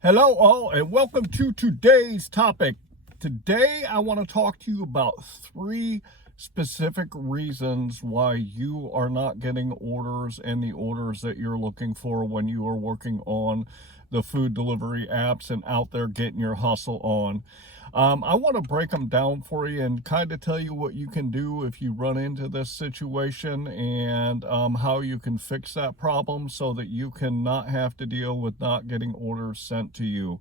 Hello all and welcome to today's topic. Today I want to talk to you about 3 specific reasons why you are not getting orders and the orders that you're looking for when you are working on the food delivery apps and out there getting your hustle on. I want to break them down for you and kind of tell you what you can do if you run into this situation and how you can fix that problem so that you can not have to deal with not getting orders sent to you.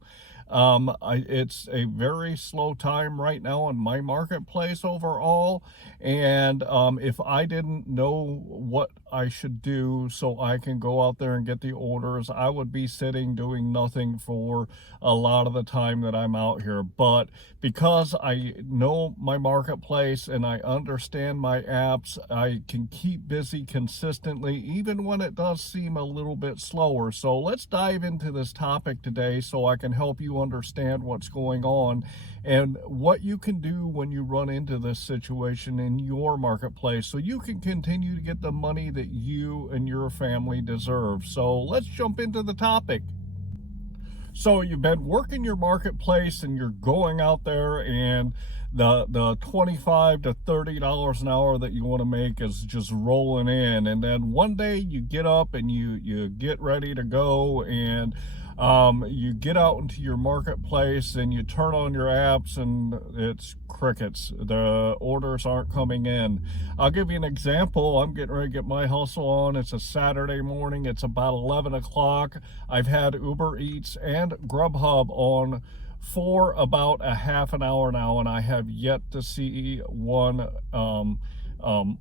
It's a very slow time right now in my marketplace overall, and if I didn't know what I should do so I can go out there and get the orders, I would be sitting doing nothing for a lot of the time that I'm out here. But because I know my marketplace and I understand my apps, I can keep busy consistently even when it does seem a little bit slower. So let's dive into this topic today so I can help you understand what's going on and what you can do when you run into this situation in your marketplace so you can continue to get the money that you and your family deserve. So let's jump into the topic. So you've been working your marketplace and you're going out there and the $25 to $30 an hour that you want to make is just rolling in, and then one day you get up and you get ready to go, and you get out into your marketplace and you turn on your apps and it's crickets. The orders aren't coming in. I'll give you an example. I'm getting ready to get my hustle on. It's a Saturday morning. It's about 11 o'clock. I've had Uber Eats and GrubHub on for about a half an hour now, and I have yet to see one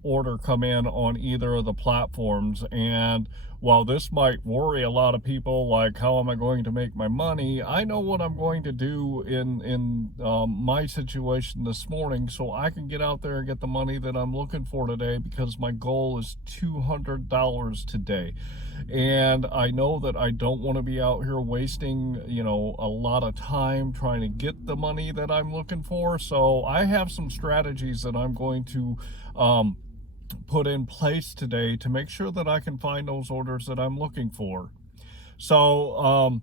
order come in on either of the platforms. And while this might worry a lot of people, like how am I going to make my money, I know what I'm going to do in my situation this morning so I can get out there and get the money that I'm looking for today, because my goal is $200 today. And I know that I don't want to be out here wasting, a lot of time trying to get the money that I'm looking for. So I have some strategies that I'm going to put in place today to make sure that I can find those orders that I'm looking for. So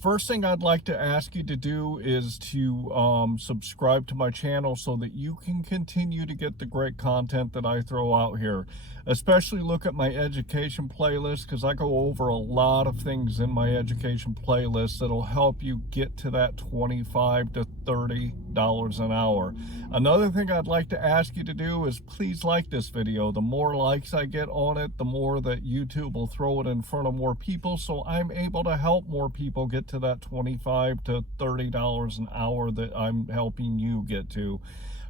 first thing I'd like to ask you to do is to subscribe to my channel so that you can continue to get the great content that I throw out here. Especially look at my education playlist, because I go over a lot of things in my education playlist that'll help you get to that $25 to $30 an hour. Another thing I'd like to ask you to do is please like this video. The more likes I get on it, the more that YouTube will throw it in front of more people, so I'm able to help more people get to that $25 to $30 an hour that I'm helping you get to.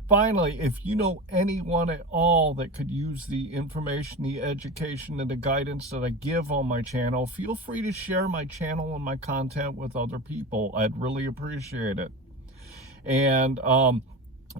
Finally, if you know anyone at all that could use the information, the education, and the guidance that I give on my channel, feel free to share my channel and my content with other people. I'd really appreciate it. And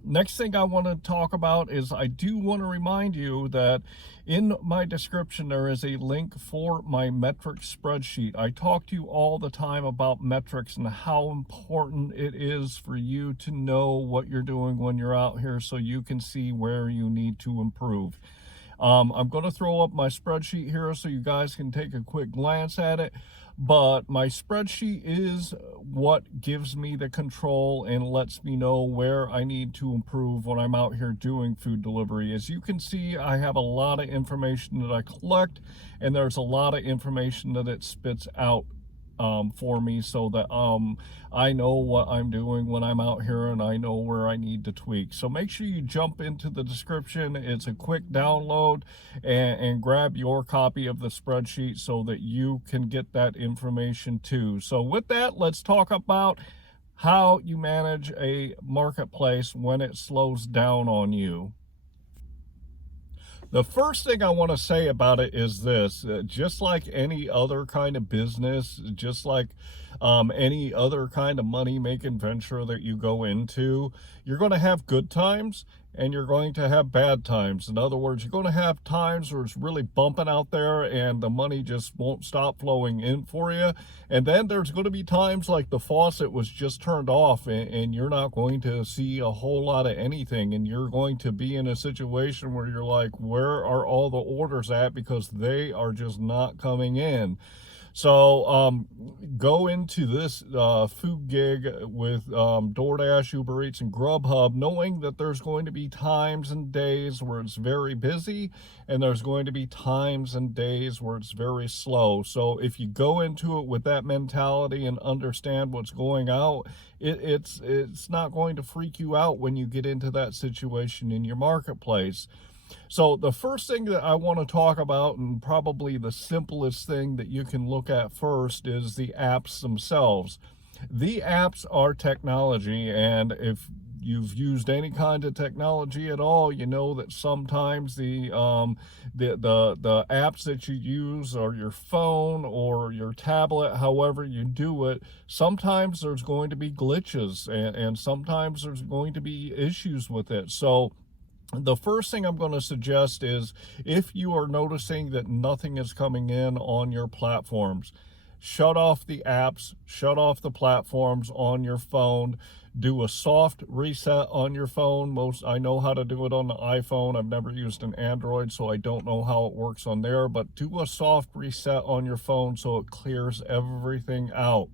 next thing I want to talk about is I do want to remind you that in my description there is a link for my metrics spreadsheet. I talk to you all the time about metrics and how important it is for you to know what you're doing when you're out here so you can see where you need to improve. I'm going to throw up my spreadsheet here so you guys can take a quick glance at it. But my spreadsheet is what gives me the control and lets me know where I need to improve when I'm out here doing food delivery. As you can see, I have a lot of information that I collect, and there's a lot of information that it spits out for me so that I know what I'm doing when I'm out here and I know where I need to tweak. So make sure you jump into the description. It's a quick download, and grab your copy of the spreadsheet so that you can get that information too. So with that, let's talk about how you manage a marketplace when it slows down on you. The first thing I want to say about it is this: just like any other kind of business, just like any other kind of money-making venture that you go into, you're going to have good times and you're going to have bad times. In other words, you're going to have times where it's really bumping out there and the money just won't stop flowing in for you. And then there's going to be times like the faucet was just turned off and you're not going to see a whole lot of anything. And you're going to be in a situation where you're like, where are all the orders at? Because they are just not coming in. So go into this food gig with DoorDash, Uber Eats, and GrubHub, knowing that there's going to be times and days where it's very busy, and there's going to be times and days where it's very slow. So if you go into it with that mentality and understand what's going out, it's not going to freak you out when you get into that situation in your marketplace. So the first thing that I want to talk about, and probably the simplest thing that you can look at first, is the apps themselves. The apps are technology, and if you've used any kind of technology at all, you know that sometimes the apps that you use, or your phone or your tablet, however you do it, sometimes there's going to be glitches, and sometimes there's going to be issues with it. So the first thing I'm going to suggest is, if you are noticing that nothing is coming in on your platforms, shut off the apps, shut off the platforms on your phone, do a soft reset on your phone. I know how to do it on the iPhone. I've never used an Android, so I don't know how it works on there, but do a soft reset on your phone so it clears everything out.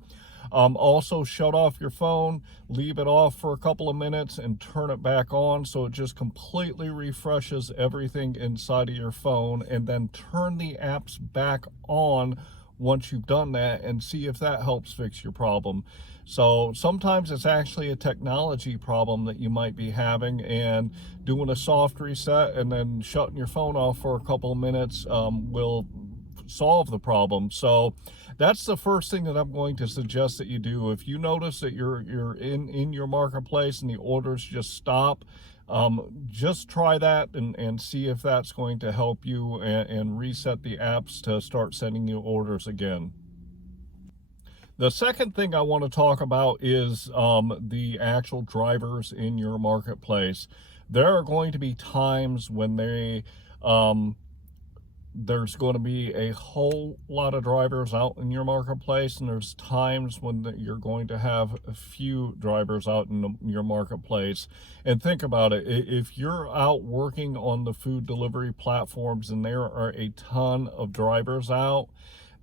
Also, shut off your phone, leave it off for a couple of minutes, and turn it back on so it just completely refreshes everything inside of your phone, and then turn the apps back on once you've done that, and see if that helps fix your problem. So sometimes it's actually a technology problem that you might be having, and doing a soft reset and then shutting your phone off for a couple of minutes will solve the problem. So that's the first thing that I'm going to suggest that you do. If you notice that you're in your marketplace and the orders just stop, just try that and see if that's going to help you, and reset the apps to start sending you orders again. The second thing I want to talk about is the actual drivers in your marketplace. There are going to be times when there's going to be a whole lot of drivers out in your marketplace, and there's times when you're going to have a few drivers out in your marketplace. And think about it, if you're out working on the food delivery platforms and there are a ton of drivers out,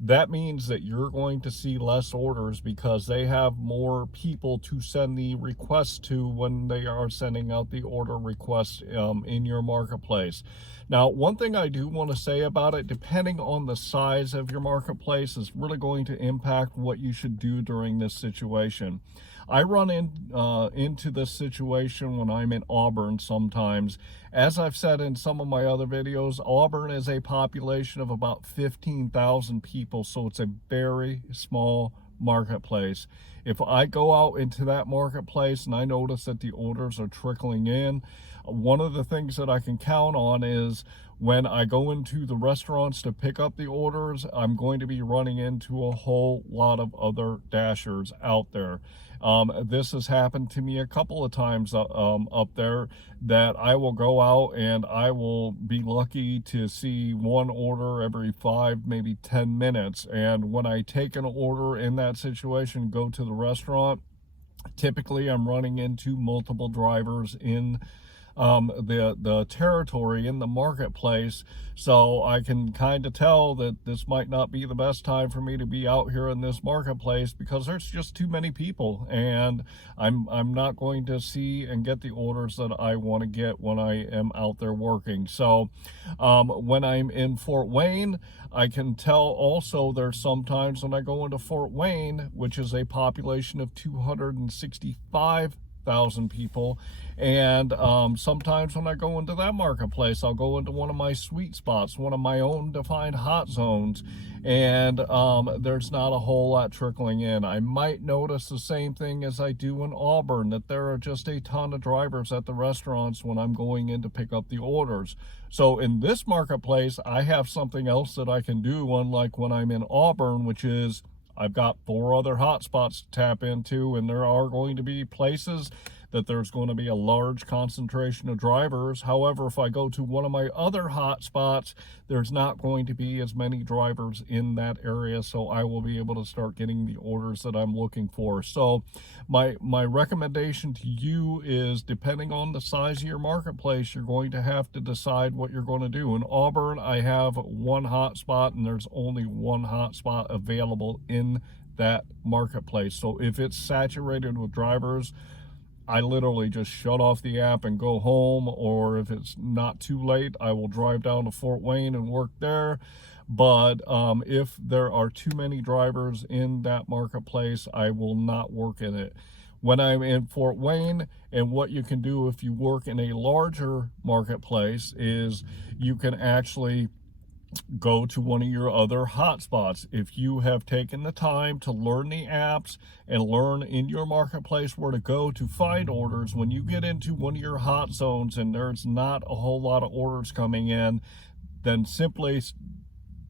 that means that you're going to see less orders, because they have more people to send the requests to when they are sending out the order requests in your marketplace. Now, one thing I do want to say about it, depending on the size of your marketplace, is really going to impact what you should do during this situation. I run into this situation when I'm in Auburn sometimes. As I've said in some of my other videos, Auburn is a population of about 15,000 people, so it's a very small marketplace. If I go out into that marketplace and I notice that the orders are trickling in, one of the things that I can count on is, when I go into the restaurants to pick up the orders, I'm going to be running into a whole lot of other dashers out there. This has happened to me a couple of times up there, that I will go out and I will be lucky to see one order every 5, maybe 10 minutes. And when I take an order in that situation, go to the restaurant, typically I'm running into multiple drivers in the territory, in the marketplace. So I can kind of tell that this might not be the best time for me to be out here in this marketplace, because there's just too many people, and I'm not going to see and get the orders that I want to get when I am out there working. So when I'm in Fort Wayne, I can tell also there's sometimes when I go into Fort Wayne, which is a population of 265,000 people, and sometimes when I go into that marketplace, I'll go into one of my sweet spots, one of my own defined hot zones, and there's not a whole lot trickling in. I might notice the same thing as I do in Auburn, that there are just a ton of drivers at the restaurants when I'm going in to pick up the orders. So in this marketplace, I have something else that I can do, unlike when I'm in Auburn, which is I've got 4 other hotspots to tap into, and there are going to be places that there's going to be a large concentration of drivers. However, if I go to one of my other hot spots, there's not going to be as many drivers in that area, so I will be able to start getting the orders that I'm looking for. So my recommendation to you is, depending on the size of your marketplace, you're going to have to decide what you're going to do. In Auburn, I have one hot spot, and there's only one hot spot available in that marketplace. So if it's saturated with drivers, I literally just shut off the app and go home, or if it's not too late, I will drive down to Fort Wayne and work there. But if there are too many drivers in that marketplace, I will not work in it. When I'm in Fort Wayne, and what you can do if you work in a larger marketplace is you can actually go to one of your other hotspots. If you have taken the time to learn the apps and learn in your marketplace where to go to find orders, when you get into one of your hot zones and there's not a whole lot of orders coming in, then simply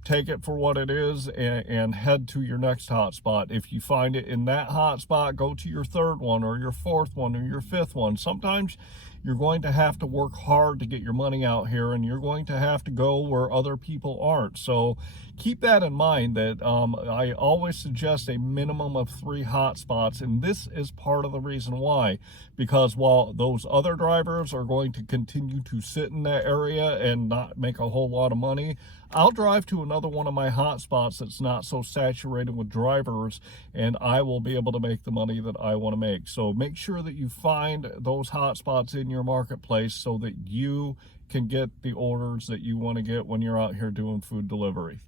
take it for what it is and head to your next hotspot. If you find it in that hotspot, go to your third one or your fourth one or your fifth one. Sometimes you're going to have to work hard to get your money out here, and you're going to have to go where other people aren't. So keep that in mind, that I always suggest a minimum of 3 hotspots, and this is part of the reason why. Because while those other drivers are going to continue to sit in that area and not make a whole lot of money, I'll drive to another one of my hotspots that's not so saturated with drivers, and I will be able to make the money that I want to make. So make sure that you find those hotspots in your marketplace so that you can get the orders that you want to get when you're out here doing food delivery.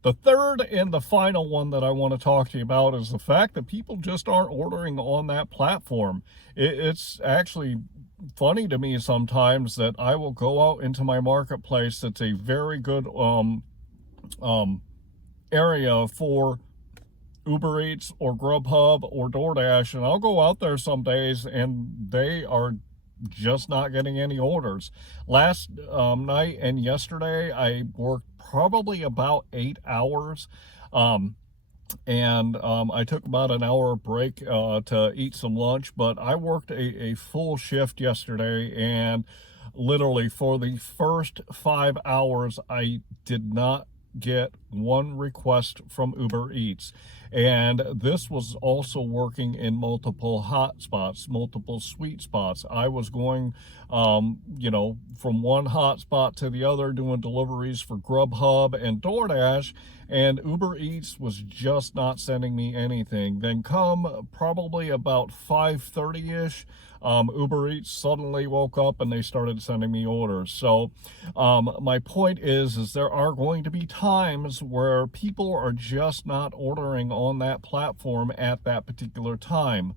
The third and the final one that I want to talk to you about is the fact that people just aren't ordering on that platform. It's actually funny to me sometimes that I will go out into my marketplace that's a very good area for Uber Eats or GrubHub or DoorDash, and I'll go out there some days and they are just not getting any orders. Last night and yesterday, I worked probably about 8 hours. I took about an hour break to eat some lunch, but I worked a full shift yesterday, and literally for the first 5 hours, I did not get one request from Uber Eats. And this was also working in multiple hot spots, multiple sweet spots. I was going, from one hot spot to the other, doing deliveries for GrubHub and DoorDash, and Uber Eats was just not sending me anything. Then come probably about 5:30-ish, Uber Eats suddenly woke up and they started sending me orders. So my point is there are going to be times where people are just not ordering on that platform at that particular time.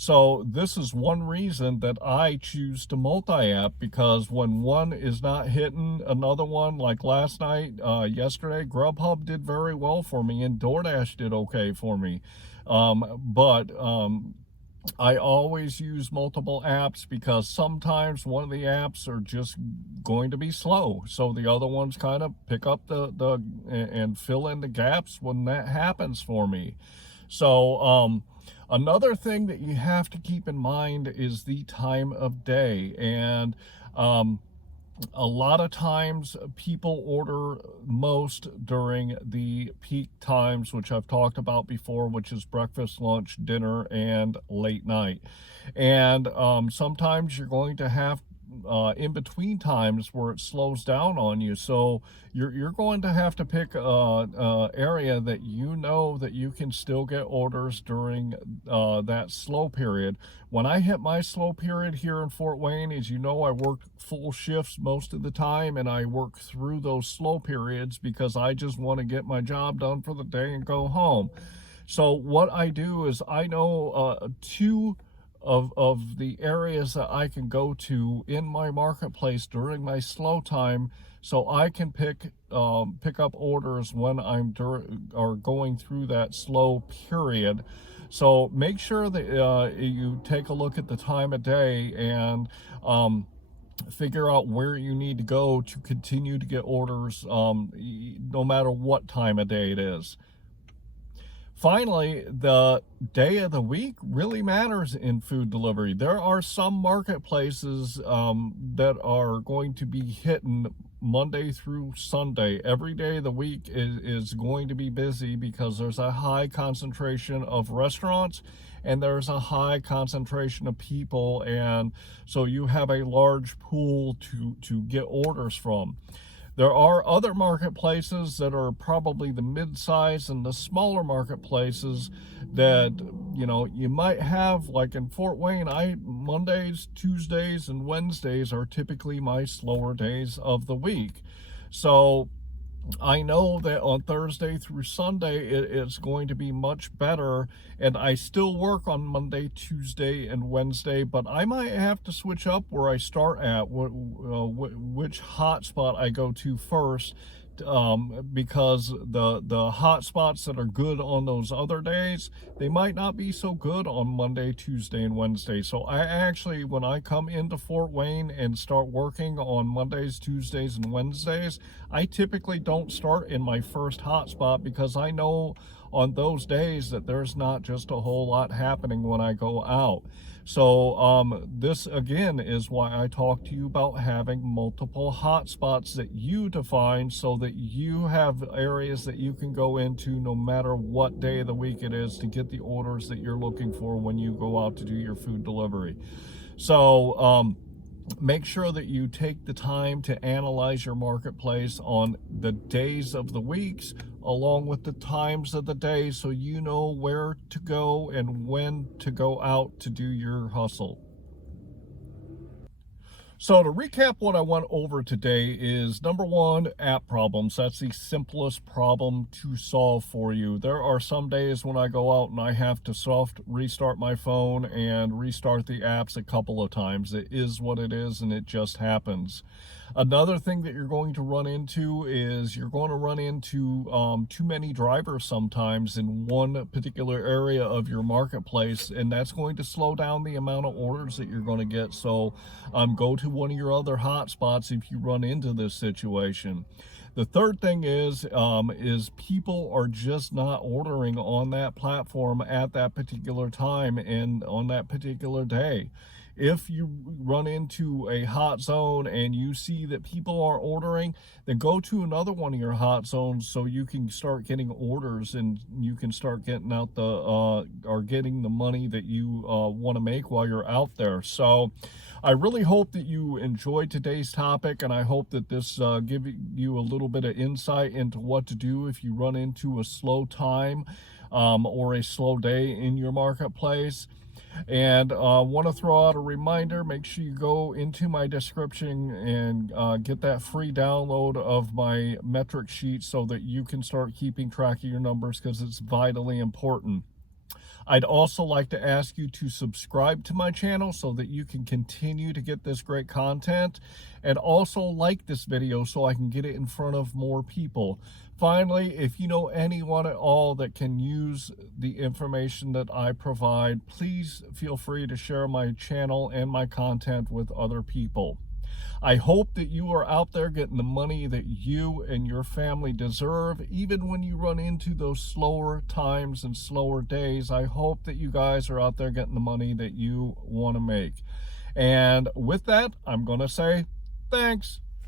So this is one reason that I choose to multi-app, because when one is not hitting, another one, like last night, yesterday, GrubHub did very well for me and DoorDash did okay for me. I always use multiple apps, because sometimes one of the apps are just going to be slow, so the other ones kind of pick up and fill in the gaps when that happens for me. So another thing that you have to keep in mind is the time of day. And a lot of times people order most during the peak times, which I've talked about before, which is breakfast, lunch, dinner, and late night. And sometimes you're going to have in between times where it slows down on you. So you're going to have to pick a area that you know that you can still get orders during that slow period. When I hit my slow period here in Fort Wayne, as you know, I work full shifts most of the time, and I work through those slow periods because I just want to get my job done for the day and go home. So what I do is I know two of the areas that I can go to in my marketplace during my slow time, so I can pick up orders when I'm going through that slow period. So make sure that you take a look at the time of day and figure out where you need to go to continue to get orders, no matter what time of day it is. Finally, the day of the week really matters in food delivery. There are some marketplaces that are going to be hitting Monday through Sunday. Every day of the week is going to be busy because there's a high concentration of restaurants and there's a high concentration of people, and so you have a large pool to get orders from. There are other marketplaces that are probably the mid-size and the smaller marketplaces that, you might have, like in Fort Wayne. Mondays, Tuesdays, and Wednesdays are typically my slower days of the week. So I know that on Thursday through Sunday, it's going to be much better, and I still work on Monday, Tuesday, and Wednesday, but I might have to switch up where I start at, which hotspot I go to first, because the hot spots that are good on those other days, they might not be so good on Monday, Tuesday, and Wednesday. So I actually, when I come into Fort Wayne and start working on Mondays, Tuesdays, and Wednesdays, I typically don't start in my first hotspot because I know on those days that there's not just a whole lot happening when I go out. So this again is why I talk to you about having multiple hotspots that you define, so that you have areas that you can go into no matter what day of the week it is to get the orders that you're looking for when you go out to do your food delivery. So make sure that you take the time to analyze your marketplace on the days of the weeks along with the times of the day, so you know where to go and when to go out to do your hustle. So to recap, what I went over today is, number one, app problems. That's the simplest problem to solve for you. There are some days when I go out and I have to soft restart my phone and restart the apps a couple of times. It is what it is, and it just happens. Another thing that you're going to run into is you're going to run into too many drivers sometimes in one particular area of your marketplace, and that's going to slow down the amount of orders that you're going to get. So go to one of your other hotspots if you run into this situation. The third thing is people are just not ordering on that platform at that particular time and on that particular day. If you run into a hot zone and you see that people are ordering, then go to another one of your hot zones so you can start getting orders and you can start getting out or getting the money that you want to make while you're out there. So I really hope that you enjoyed today's topic, and I hope that this gives you a little bit of insight into what to do if you run into a slow time or a slow day in your marketplace. And want to throw out a reminder, make sure you go into my description and get that free download of my metric sheet so that you can start keeping track of your numbers, because it's vitally important. I'd also like to ask you to subscribe to my channel so that you can continue to get this great content, and also like this video so I can get it in front of more people. Finally, if you know anyone at all that can use the information that I provide, please feel free to share my channel and my content with other people. I hope that you are out there getting the money that you and your family deserve, even when you run into those slower times and slower days. I hope that you guys are out there getting the money that you want to make. And with that, I'm going to say thanks.